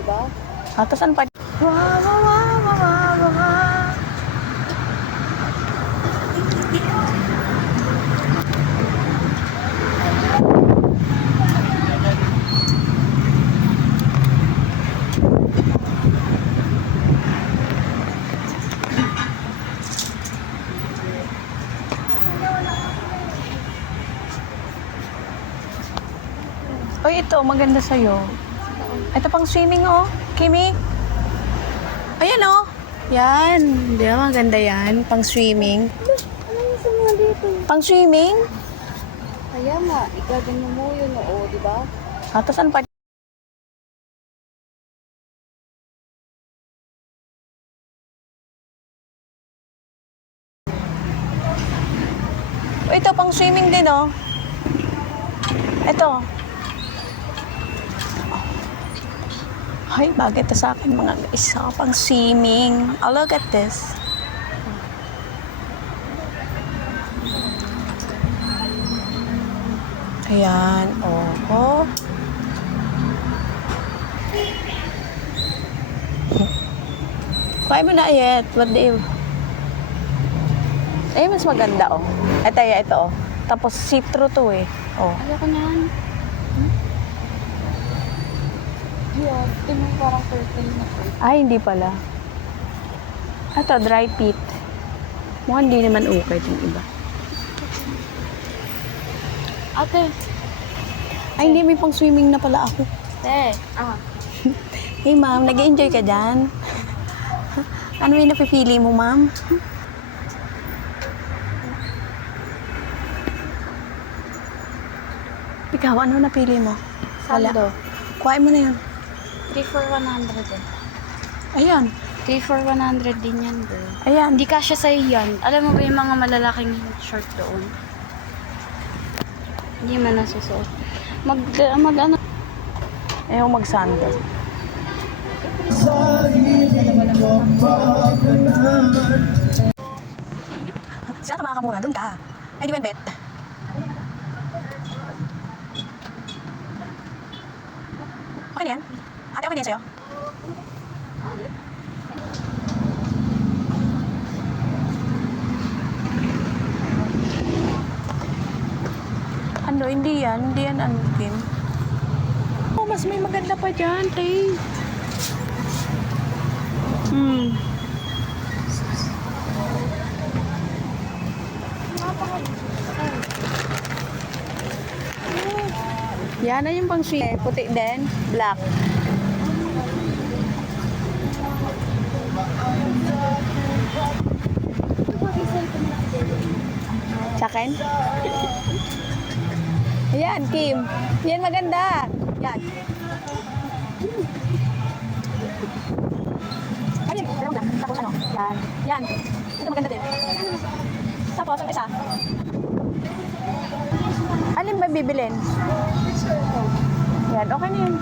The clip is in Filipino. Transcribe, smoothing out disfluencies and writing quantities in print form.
di ba? Atasan pa. Wow, wow, wow, wow, wow. Oy, ito, maganda sa'yo. Ito pang swimming, oh. Kimi? Ayan, oh. Yan. Di ba, maganda yan. Pang swimming. Ano yung sa mga dito? Pang swimming? Kaya nga, igaganyan mo yun, oo, di ba? Atasan pa. Oh, ito, pang swimming din, oh. Ito. Ay, bagay ito sa akin mga guys. Pang swimming. Oh, look at this. Ayan. Oh. Kuha mo na, Ayet. What do you... Eh, mas maganda, oh. Ito, oh. Tapos, see-through to, eh. Oh. Ayoko na yan. Yeah, ito yung parang purple na purple. Ay, hindi pala. Ito, dry pit. Mukhang hindi naman okay itong iba. Ate. Ay, hindi, may pang swimming na pala ako. Te. Hey, ma'am, nag-enjoy ka dyan? Ano yung napipili mo, ma'am? Ikaw, ano napili mo? Sando. Kuhain mo na yun. 3 for 100 eh. Ayan. 3 for 100 din yan, girl. Ayan. Hindi kasya sa'yo yan. Alam mo ba yung mga malalaking short doon? Hindi man nasusuot. Mag ano? Ayaw mag-sando. Sila ka makakamura, doon ka. Ay, di ba, bet? Okay na yan? Ate, okay na yan sa'yo? Ano, hindi yan ano, Kim. Oh, mas may maganda pa dyan, te. Yan na yung pang sweet. Puti din, black. Sa akin? Ayan, Kim. Yan maganda. Yan. Ayun, dalawang na. Tapos ano? Yan. Yan. Ito maganda din. Tapos, ang isa. Alin ba bibilin? Yan, okay na yun.